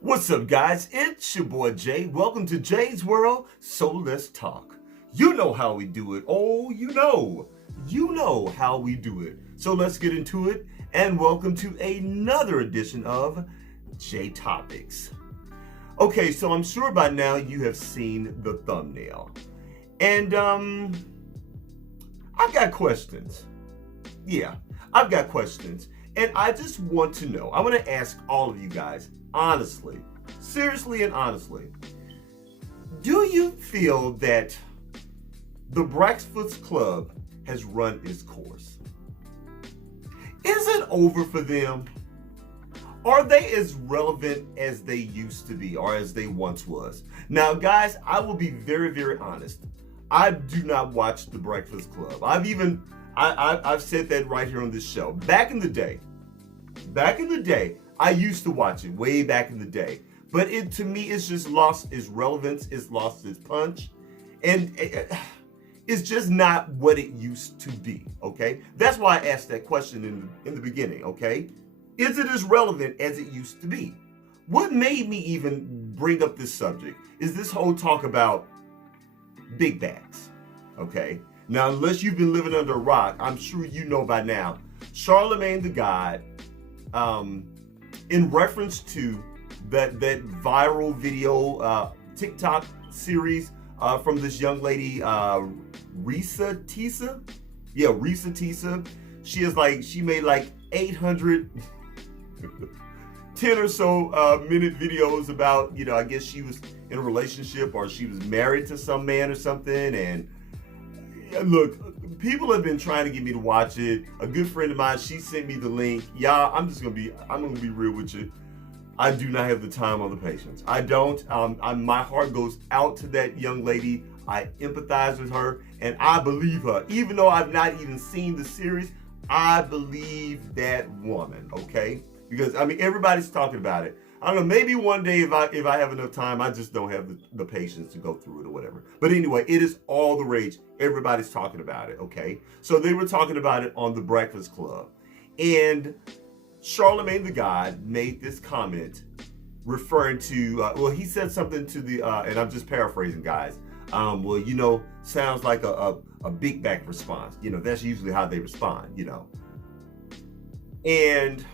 What's up, guys? It's your boy Jay. Welcome to Jay's World, so let's talk. You know how we do it. Oh, you know how we do it. So let's get into it, and welcome to another edition of J Topics. Okay, so I'm sure by now you have seen the thumbnail. And I've got questions. Yeah, I've got questions. And I just want to know, I want to ask all of you guys, honestly, seriously and honestly, do you feel that the Breakfast Club has run its course? Is it over for them? Are they as relevant as they used to be or as they once was? Now, guys, I will be very, very honest. I do not watch the Breakfast Club. I've said that right here on this show. Back in the day, I used to watch it way back in the day. But to me, it's just lost its relevance. It's lost its punch. And it's just not what it used to be, okay? That's why I asked that question in the beginning, okay? Is it as relevant as it used to be? What made me even bring up this subject is this whole talk about big backs, okay? Now, unless you've been living under a rock, I'm sure you know by now, Charlamagne the God, in reference to that viral video TikTok series from this young lady, Risa Tisa. Yeah, Risa Tisa. She made like 800 10 or so minute videos about, I guess she was in a relationship or she was married to some man or something. And look, people have been trying to get me to watch it. A good friend of mine, she sent me the link. Y'all, I'm gonna be real with you. I do not have the time or the patience. I don't. My heart goes out to that young lady. I empathize with her, and I believe her. Even though I've not even seen the series, I believe that woman. Okay, because everybody's talking about it. I don't know, maybe one day if I have enough time, I just don't have the patience to go through it or whatever. But anyway, it is all the rage. Everybody's talking about it, okay? So they were talking about it on The Breakfast Club. And Charlamagne the God made this comment referring to, he said something to the, and I'm just paraphrasing, guys. Sounds like a big back response. That's usually how they respond, And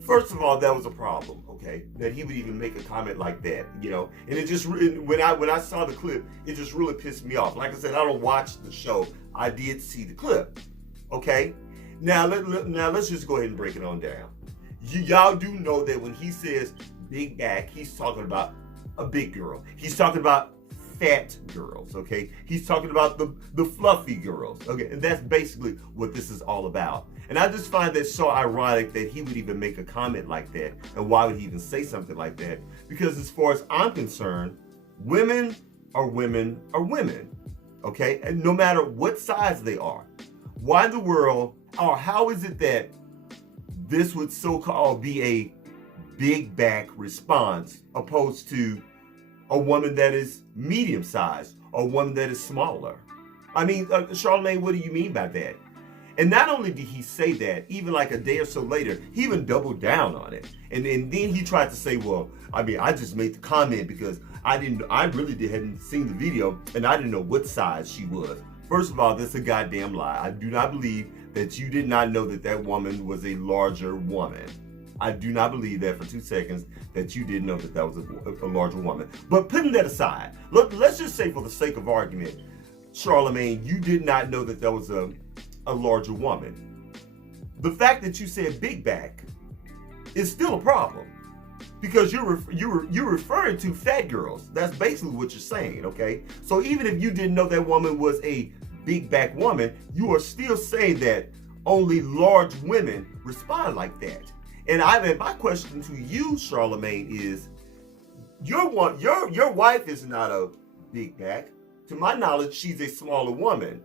first of all, that was a problem, okay? That he would even make a comment like that, And it just, when I saw the clip, it just really pissed me off. Like I said, I don't watch the show. I did see the clip, okay? Now let's just go ahead and break it on down. Y'all do know that when he says big back, he's talking about a big girl. He's talking about fat girls, okay? He's talking about the fluffy girls, okay? And that's basically what this is all about. And I just find that so ironic that he would even make a comment like that. And why would he even say something like that? Because as far as I'm concerned, women are women are women, okay? And no matter what size they are. Why in the world, or how is it that this would so-called be a big back response opposed to a woman that is medium-sized or a woman that is smaller? Charlamagne, what do you mean by that? And not only did he say that, even like a day or so later, he even doubled down on it. And then he tried to say, well, I just made the comment because I really hadn't seen the video and I didn't know what size she was. First of all, that's a goddamn lie. I do not believe that you did not know that woman was a larger woman. I do not believe that for 2 seconds that you didn't know that was a larger woman. But putting that aside, let's just say for the sake of argument, Charlamagne, you did not know that was a larger woman. The fact that you said big back is still a problem because you're referring to fat girls. That's basically what you're saying, okay? So even if you didn't know that woman was a big back woman, you are still saying that only large women respond like that. And my question to you, Charlamagne, is your wife is not a big back. To my knowledge, she's a smaller woman.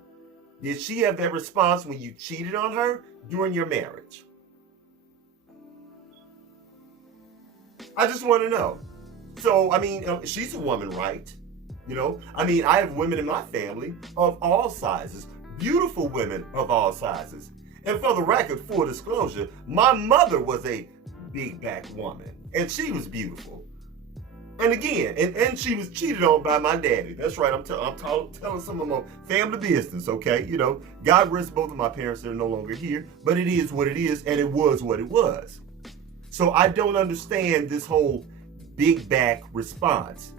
Did she have that response when you cheated on her during your marriage? I just want to know. So, she's a woman, right? I have women in my family of all sizes, beautiful women of all sizes. And for the record, full disclosure, my mother was a big back woman, and she was beautiful. And again, and she was cheated on by my daddy. That's right. I'm telling some of my family business. Okay, you know, God rest both of my parents. They're no longer here, but it is what it is, and it was what it was. So I don't understand this whole big back response.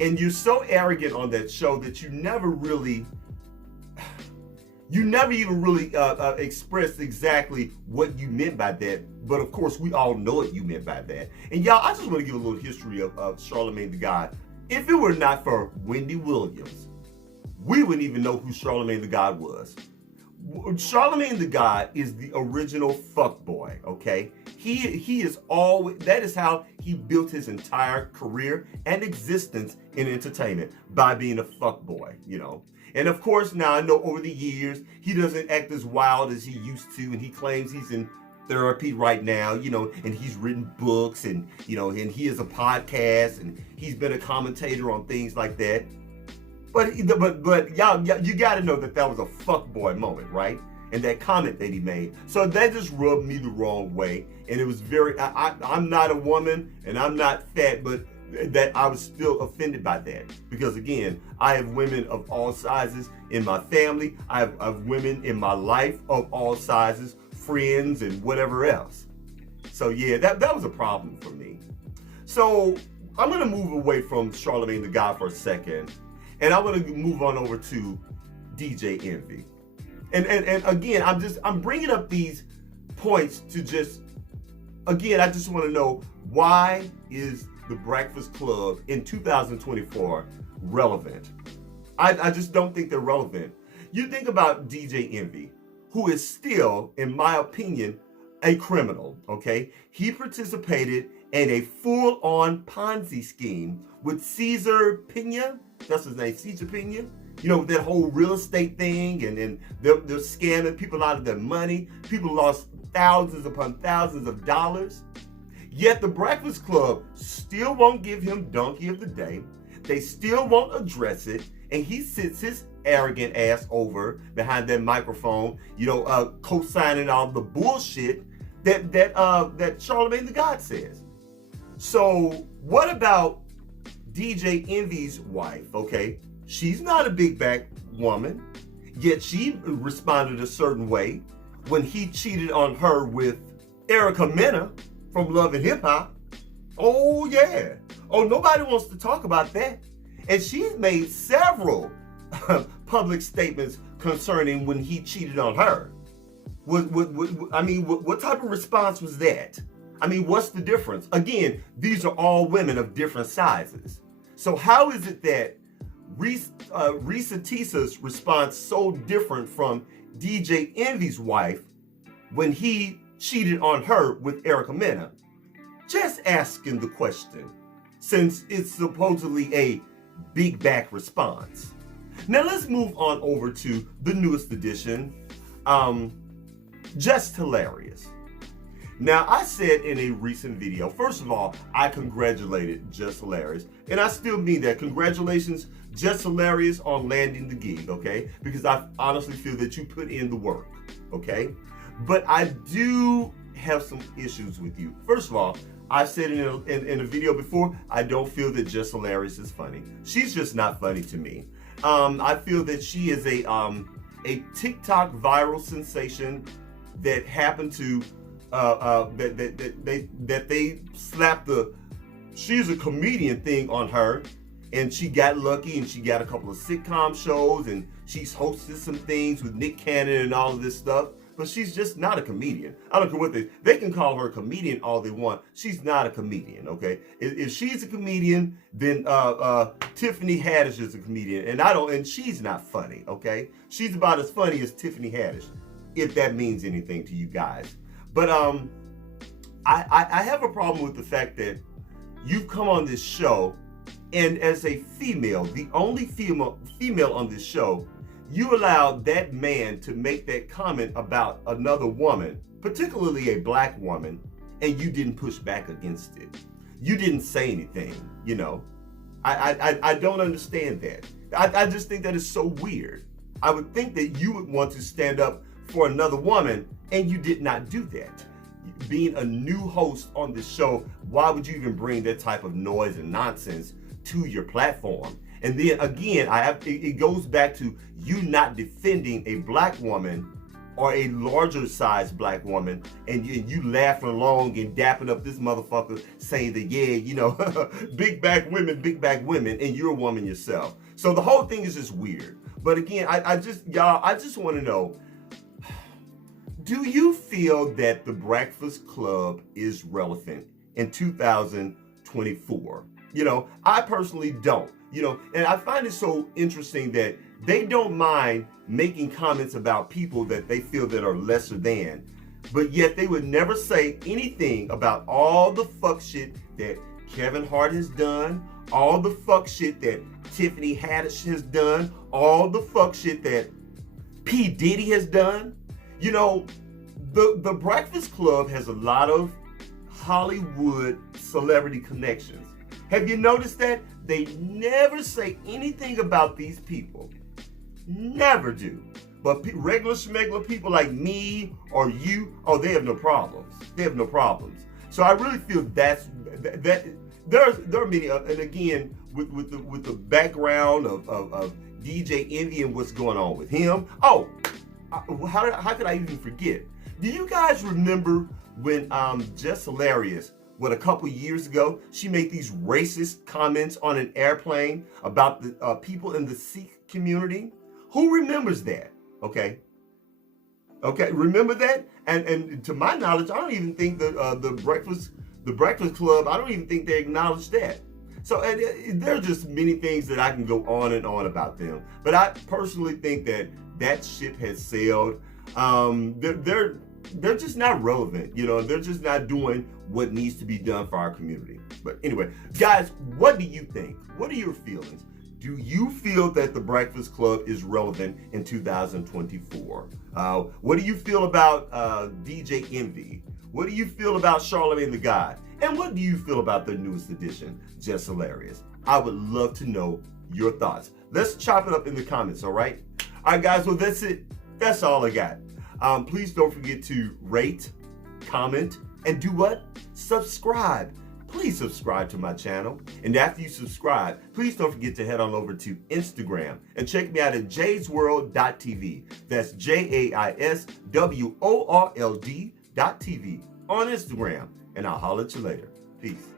And you're so arrogant on that show that you never even really expressed exactly what you meant by that. But of course, we all know what you meant by that. And y'all, I just want to give a little history of Charlamagne the God. If it were not for Wendy Williams, we wouldn't even know who Charlamagne the God was. Charlamagne the God is the original fuckboy, okay? He is always, that is how he built his entire career and existence in entertainment, by being a fuckboy, you know? And of course, now I know over the years, he doesn't act as wild as he used to, and he claims he's in therapy right now, you know, and he's written books, and, you know, and he has a podcast, and he's been a commentator on things like that. But y'all, you got to know that was a fuckboy moment, right? And that comment that he made. So that just rubbed me the wrong way. And it was very, I'm not a woman and I'm not fat, but that I was still offended by that. Because again, I have women of all sizes in my family. I have women in my life of all sizes, friends and whatever else. So yeah, that was a problem for me. So I'm going to move away from Charlamagne the God for a second. And I'm going to move on over to DJ Envy. And again, I'm bringing up these points to just, again, I just want to know, why is The Breakfast Club in 2024 relevant? I just don't think they're relevant. You think about DJ Envy, who is still, in my opinion, a criminal, okay? He participated in a full-on Ponzi scheme with Cesar Pena. That's his name, Cesar Pena. You know, that whole real estate thing, and they're scamming people out of their money. People lost thousands upon thousands of dollars. Yet the Breakfast Club still won't give him Donkey of the Day. They still won't address it. And he sits his arrogant ass over behind that microphone, you know, co-signing all the bullshit that Charlamagne the God says. So what about DJ Envy's wife? Okay, she's not a big back woman, yet she responded a certain way when he cheated on her with Erica Mena from Love and Hip Hop. Oh yeah. Oh, nobody wants to talk about that. And she's made several public statements concerning when he cheated on her. What type of response was that? I mean, what's the difference? Again, these are all women of different sizes. So how is it that Reese Tisa's response so different from DJ Envy's wife when he cheated on her with Erica Mena? Just asking the question, since it's supposedly a big back response. Now let's move on over to the newest edition, Just Hilarious. Now, I said in a recent video, first of all, I congratulated Just Hilarious. And I still mean that. Congratulations, Just Hilarious, on landing the gig, okay? Because I honestly feel that you put in the work, okay? But I do have some issues with you. First of all, I said in a video before, I don't feel that Just Hilarious is funny. She's just not funny to me. I feel that she is a TikTok viral sensation that happened to that they slapped the she's a comedian thing on her, and she got lucky and she got a couple of sitcom shows, and she's hosted some things with Nick Cannon and all of this stuff, but she's just not a comedian. I don't care what they can call her a comedian all they want. She's not a comedian, okay? If she's a comedian, then Tiffany Haddish is a comedian, and she's not funny, okay? She's about as funny as Tiffany Haddish, if that means anything to you guys. But I have a problem with the fact that you've come on this show, and as a female, the only female on this show, you allowed that man to make that comment about another woman, particularly a black woman, and you didn't push back against it. You didn't say anything, you know. I don't understand that. I just think that is so weird. I would think that you would want to stand up for another woman, and you did not do that. being a new host on the show, why would you even bring that type of noise and nonsense to your platform? And then again, it goes back to you not defending a black woman or a larger sized black woman, and you laughing along and dapping up this motherfucker saying that, yeah, you know, big back women, and you're a woman yourself. So the whole thing is just weird. But again, I just want to know, do you feel that the Breakfast Club is relevant in 2024? You know, I personally don't. You know, and I find it so interesting that they don't mind making comments about people that they feel that are lesser than, but yet they would never say anything about all the fuck shit that Kevin Hart has done, all the fuck shit that Tiffany Haddish has done, all the fuck shit that P. Diddy has done. You know, the Breakfast Club has a lot of Hollywood celebrity connections. Have you noticed that? They never say anything about these people. Never do. But regular schmegular people like me or you, oh, they have no problems. They have no problems. So I really feel that there are many, and again, with the background of DJ Envy and what's going on with him. Oh, how could I even forget? Do you guys remember when Jess Hilarious, a couple years ago, she made these racist comments on an airplane about the people in the Sikh community? Who remembers that? Okay, remember that? And to my knowledge, I don't even think the Breakfast Club, I don't even think they acknowledge that. So there are just many things that I can go on and on about them. But I personally think that ship has sailed. They're just not relevant, you know. They're just not doing what needs to be done for our community. But anyway, guys, what do you think? What are your feelings? Do you feel that the Breakfast Club is relevant in 2024? What do you feel about DJ Envy? What do you feel about Charlamagne the God? And what do you feel about the newest edition, Just Hilarious? I would love to know your thoughts. Let's chop it up in the comments, all right? All right, guys, well, that's it. That's all I got. Please don't forget to rate, comment, and do what? Subscribe. Please subscribe to my channel. And after you subscribe, please don't forget to head on over to Instagram and check me out at JaisWorldtv. That's JaisWorld.tv on Instagram. And I'll holler at you later. Peace.